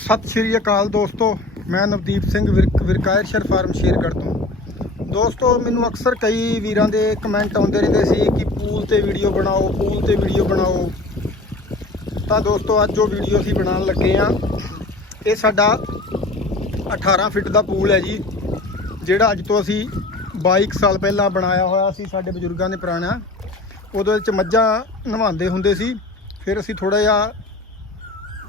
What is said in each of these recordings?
ਸਤਿ ਸ਼੍ਰੀ ਅਕਾਲ ਦੋਸਤੋ, ਮੈਂ ਨਵਦੀਪ ਸਿੰਘ ਵਿਰਕ ਵਿਰਕਾਇਰਸ਼ਰ ਫਾਰਮ ਸ਼ੇਰਗੜ੍ਹ ਤੋਂ। ਦੋਸਤੋ, ਮੈਨੂੰ ਅਕਸਰ ਕਈ ਵੀਰਾਂ ਦੇ ਕਮੈਂਟ ਆਉਂਦੇ ਰਹਿੰਦੇ ਸੀ ਕਿ ਪੂਲ ਤੇ ਵੀਡੀਓ ਬਣਾਓ ਪੂਲ ਤੇ ਵੀਡੀਓ ਬਣਾਓ। ਤਾਂ ਦੋਸਤੋ, ਅੱਜ ਜੋ ਵੀਡੀਓ ਅਸੀਂ ਬਣਾਉਣ ਲੱਗੇ ਆ ਇਹ ਸਾਡਾ 18 ਫਿੱਟ ਦਾ ਪੂਲ ਹੈ ਜੀ, ਜਿਹੜਾ ਅੱਜ ਤੋਂ ਅਸੀਂ 22 ਸਾਲ ਪਹਿਲਾਂ ਬਣਾਇਆ ਹੋਇਆ ਸੀ ਸਾਡੇ ਬਜ਼ੁਰਗਾਂ ਨੇ ਪੁਰਾਣਾ। ਉਹਦੇ ਵਿੱਚ ਮੱਝਾਂ ਨਵਾਉਂਦੇ ਹੁੰਦੇ ਸੀ। ਫਿਰ ਅਸੀਂ ਥੋੜਾ ਜਿਹਾ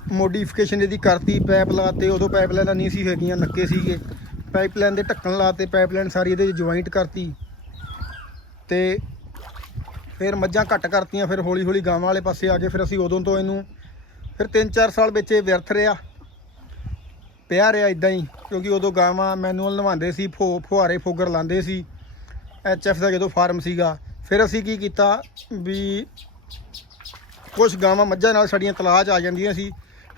ਮੋਡੀਫਿਕੇਸ਼ਨ ਇਹਦੀ ਕਰਤੀ, ਪਾਈਪ ਲਾਤੇ, ਉਦੋਂ ਪਾਈਪਲਾਈਨਾਂ ਨਹੀਂ ਸੀ ਹੈਗੀਆਂ ਨੱਕੇ ਸੀਗੇ। ਪਾਈਪਲਾਈਨ ਦੇ ਢੱਕਣ ਲਾਤੇ ਪਾਈਪਲਾਈਨ ਸਾਰੀ ਇਹਦੇ ਜੁਆਇੰਟ ਕਰਤੀ। ਤੇ ਫਿਰ ਮੱਝਾਂ ਘੱਟ ਕਰਤੀਆਂ, ਫਿਰ ਹੌਲੀ ਹੌਲੀ ਗਾਵਾਂ ਵਾਲੇ ਪਾਸੇ ਆ ਗਏ। ਫਿਰ ਅਸੀਂ ਉਦੋਂ ਤੋਂ ਇਹਨੂੰ ਫਿਰ 3-4 ਸਾਲ ਵਿੱਚ ਇਹ ਵਿਅਰਥ ਰਿਹਾ। ਪਿਆ ਰਿਹਾ ਇਦਾਂ ਹੀ, ਕਿਉਂਕਿ ਉਦੋਂ ਗਾਵਾਂ ਮੈਨੂਅਲ ਨਵਾਉਂਦੇ ਸੀ, ਫੋ, ਫੁਹਾਰੇ ਫੋਗਰ ਲਾਉਂਦੇ ਸੀ। ਐਚਐਫ ਦਾ ਜਦੋਂ ਫਾਰਮ ਸੀਗਾ, ਫਿਰ ਅਸੀਂ ਕੀ ਕੀਤਾ ਵੀ ਕੁਝ ਗਾਵਾਂ ਮੱਝਾਂ ਨਾਲ ਸਾਡੀਆਂ ਤਲਾਜ ਆ ਜਾਂਦੀਆਂ ਸੀ।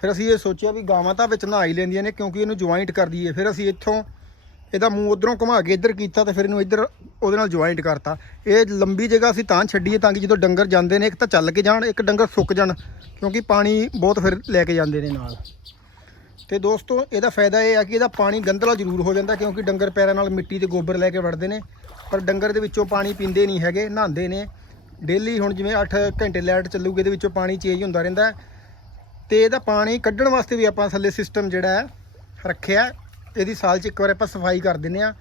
ਫਿਰ ਅਸੀਂ ਇਹ ਸੋਚਿਆ ਵੀ ਗਾਵਾਂ ਤਾਂ ਵਿੱਚ ਨਹਾ ਹੀ ਲੈਂਦੀਆਂ ਨੇ ਕਿਉਂਕਿ ਇਹਨੂੰ ਜੁਆਇੰਟ ਕਰ ਦਈਏ। ਫਿਰ ਅਸੀਂ ਇੱਥੋਂ ਇਹਦਾ ਮੂੰਹ ਉਧਰੋਂ ਘੁਮਾ ਕੇ ਇੱਧਰ ਕੀਤਾ ਤੇ ਫਿਰ ਇਹਨੂੰ ਇੱਧਰ ਉਹਦੇ ਨਾਲ ਜੁਆਇੰਟ ਕਰਤਾ। ਇਹ ਲੰਬੀ ਜਗ੍ਹਾ ਅਸੀਂ ਤਾਂ ਛੱਡੀਏ ਤਾਂ ਕਿ ਜਦੋਂ ਡੰਗਰ ਜਾਂਦੇ ਨੇ, ਇੱਕ ਤਾਂ ਚੱਲ ਕੇ ਜਾਣ, ਇੱਕ ਡੰਗਰ ਸੁੱਕ ਜਾਣ, ਕਿਉਂਕਿ ਪਾਣੀ ਬਹੁਤ ਫਿਰ ਲੈ ਕੇ ਜਾਂਦੇ ਨੇ ਨਾਲ। ਤੇ ਦੋਸਤੋ, ਇਹਦਾ ਫਾਇਦਾ ਇਹ ਆ ਕਿ ਇਹਦਾ ਪਾਣੀ ਗੰਧਲਾ ਜ਼ਰੂਰ ਹੋ ਜਾਂਦਾ ਕਿਉਂਕਿ ਡੰਗਰ ਪੈਰਾਂ ਨਾਲ ਮਿੱਟੀ ਤੇ ਗੋਬਰ ਲੈ ਕੇ ਵੜਦੇ ਨੇ। ਪਰ ਡੰਗਰ ਦੇ ਵਿੱਚੋਂ ਪਾਣੀ ਪੀਂਦੇ ਨਹੀਂ ਹੈਗੇ, ਨਹਾਉਂਦੇ ਨੇ। ਡੇਲੀ ਹੁਣ ਜਿਵੇਂ 8 ਘੰਟੇ ਲਾਈਟ ਚੱਲੂਗੀ, ਇਹਦੇ ਵਿੱਚੋਂ ਪਾਣੀ ਚੇਂਜ ਹੁੰਦਾ ਰਹਿੰਦਾ ਤੇ ਇਹਦਾ ਪਾਣੀ ਕੱਢਣ ਵਾਸਤੇ ਵੀ ਆਪਾਂ ਥੱਲੇ ਸਿਸਟਮ ਜਿਹੜਾ ਹੈ, ਰੱਖਿਆ ਇਹਦੀ ਸਾਲ 'ਚ ਇੱਕ ਵਾਰ ਆਪਾਂ ਸਫ਼ਾਈ ਕਰ ਦਿੰਦੇ ਆ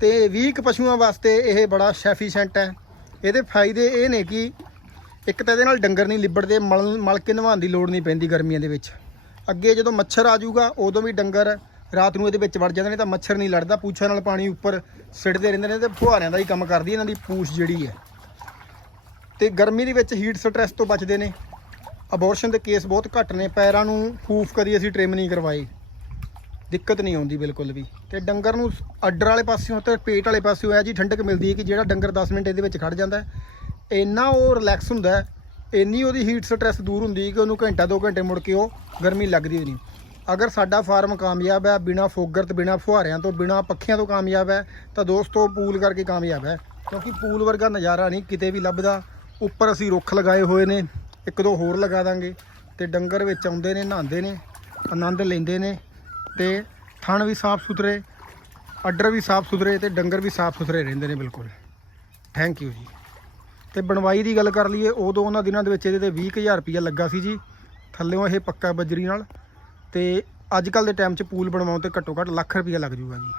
ਤੇ 20 ਪਸ਼ੂਆਂ ਵਾਸਤੇ ਇਹ ਬੜਾ ਸੈਫੀਸ਼ੈਂਟ ਹੈ। ਇਹਦੇ ਫਾਇਦੇ ਇਹ ਨੇ ਕਿ ਇੱਕ ਤਾਂ ਇਹਦੇ ਨਾਲ ਡੰਗਰ ਨਹੀਂ ਲਿਬੜਦੇ, ਮਲ ਮਲ ਕੇ ਨਵਾਉਣ ਦੀ ਲੋੜ ਨਹੀਂ ਪੈਂਦੀ ਗਰਮੀਆਂ ਦੇ ਵਿੱਚ। ਅੱਗੇ ਜਦੋਂ ਮੱਛਰ ਆ ਜਾਊਗਾ, ਉਦੋਂ ਵੀ ਡੰਗਰ ਰਾਤ ਨੂੰ ਇਹਦੇ ਵਿੱਚ ਵੜ ਜਾਂਦੇ ਨੇ ਤਾਂ ਮੱਛਰ ਨਹੀਂ ਲੜਦਾ। ਪੂਛਾਂ ਨਾਲ ਪਾਣੀ ਉੱਪਰ ਸਿੱਟਦੇ ਰਹਿੰਦੇ ਨੇ ਤੇ ਫੁਹਾਰਿਆਂ ਦਾ ਹੀ ਕੰਮ ਕਰਦੀ ਇਹਨਾਂ ਦੀ ਪੂਛ ਜਿਹੜੀ ਹੈ। ਤੇ ਗਰਮੀ ਦੇ ਵਿੱਚ ਹੀਟ ਸਟ੍ਰੈਸ ਤੋਂ ਬਚਦੇ ਨੇ। ਅਬੋਰਸ਼ਨ ਦੇ ਕੇਸ ਬਹੁਤ ਘੱਟ ਨੇ, ਪੈਰਾਂ ਨੂੰ ਫੂਫ ਕਦੀ ਅਸੀਂ ਟ੍ਰਿਮ ਨਹੀਂ ਕਰਵਾਈ ਦਿੱਕਤ ਨਹੀਂ ਆਉਂਦੀ ਬਿਲਕੁਲ ਵੀ। ਤੇ ਡੰਗਰ ਨੂੰ ਅੱਡਰ ਵਾਲੇ ਪਾਸਿਓਂ ਤੇ ਪੇਟ ਵਾਲੇ ਪਾਸਿਓਂ ਇਹ ਜੀ ਠੰਡਕ ਮਿਲਦੀ ਹੈ ਕਿ ਜਿਹੜਾ ਡੰਗਰ 10 ਮਿੰਟ ਇਹਦੇ ਵਿੱਚ ਖੜ ਜਾਂਦਾ ਇੰਨਾ ਉਹ ਰਿਲੈਕਸ ਹੁੰਦਾ ਇੰਨੀ ਉਹਦੀ ਹੀਟ ਸਟ੍ਰੈਸ ਦੂਰ ਹੁੰਦੀ ਕਿ ਉਹਨੂੰ ਘੰਟਾ 2 ਘੰਟੇ ਮੁੜ ਕੇ ਉਹ ਗਰਮੀ ਲੱਗਦੀ ਹੋਈ ਨਹੀਂ। ਅਗਰ ਸਾਡਾ ਫਾਰਮ ਕਾਮਯਾਬ ਹੈ, ਬਿਨਾ ਫੋਗਰ ਤੇ ਬਿਨਾ ਫੁਹਾਰਿਆਂ ਤੋਂ, ਬਿਨਾ ਪੱਖਿਆਂ ਤੋਂ ਕਾਮਯਾਬ ਹੈ, ਤਾਂ ਦੋਸਤੋ ਪੂਲ ਕਰਕੇ ਕਾਮਯਾਬ ਹੈ। ਕਿਉਂਕਿ ਪੂਲ ਵਰਗਾ ਨਜ਼ਾਰਾ ਨਹੀਂ ਕਿਤੇ ਵੀ ਲੱਭਦਾ। ਉੱਪਰ ਅਸੀਂ ਰੁੱਖ ਲਗਾਏ ਹੋਏ ਨੇ। ਇੱਕ ਦੋ ਹੋਰ ਲਗਾ ਦਾਂਗੇ ਤੇ ਡੰਗਰ ਵਿੱਚ ਆਉਂਦੇ ਨੇ, ਨਹਾਉਂਦੇ ਨੇ, ਆਨੰਦ ਲੈਂਦੇ ਨੇ ਤੇ ਥਣ ਵੀ ਸਾਫ਼ ਸੁਥਰੇ, ਅੱਡਰ ਵੀ ਸਾਫ਼ ਸੁਥਰੇ ਤੇ ਡੰਗਰ ਵੀ ਸਾਫ਼ ਸੁਥਰੇ ਰਹਿੰਦੇ ਨੇ ਬਿਲਕੁਲ। ਥੈਂਕ ਯੂ ਜੀ। ਤੇ ਬਣਵਾਈ ਦੀ ਗੱਲ ਕਰ ਲਈਏ, ਉਦੋਂ ਉਹਨਾਂ ਦਿਨਾਂ ਦੇ ਵਿੱਚ ਇਹਦੇ ਤੇ 20000 ਰੁਪਇਆ ਲੱਗਾ ਸੀ ਜੀ ਥੱਲੇੋਂ ਇਹ ਪੱਕਾ ਬਜਰੀ ਨਾਲ ਤੇ ਅੱਜ ਕੱਲ ਦੇ ਟਾਈਮ 'ਚ ਪੂਲ ਬਣਵਾਉਣ ਤੇ ਘੱਟੋ ਘੱਟ ਲੱਖ ਰੁਪਇਆ ਲੱਗ ਜੂਗਾ ਜੀ।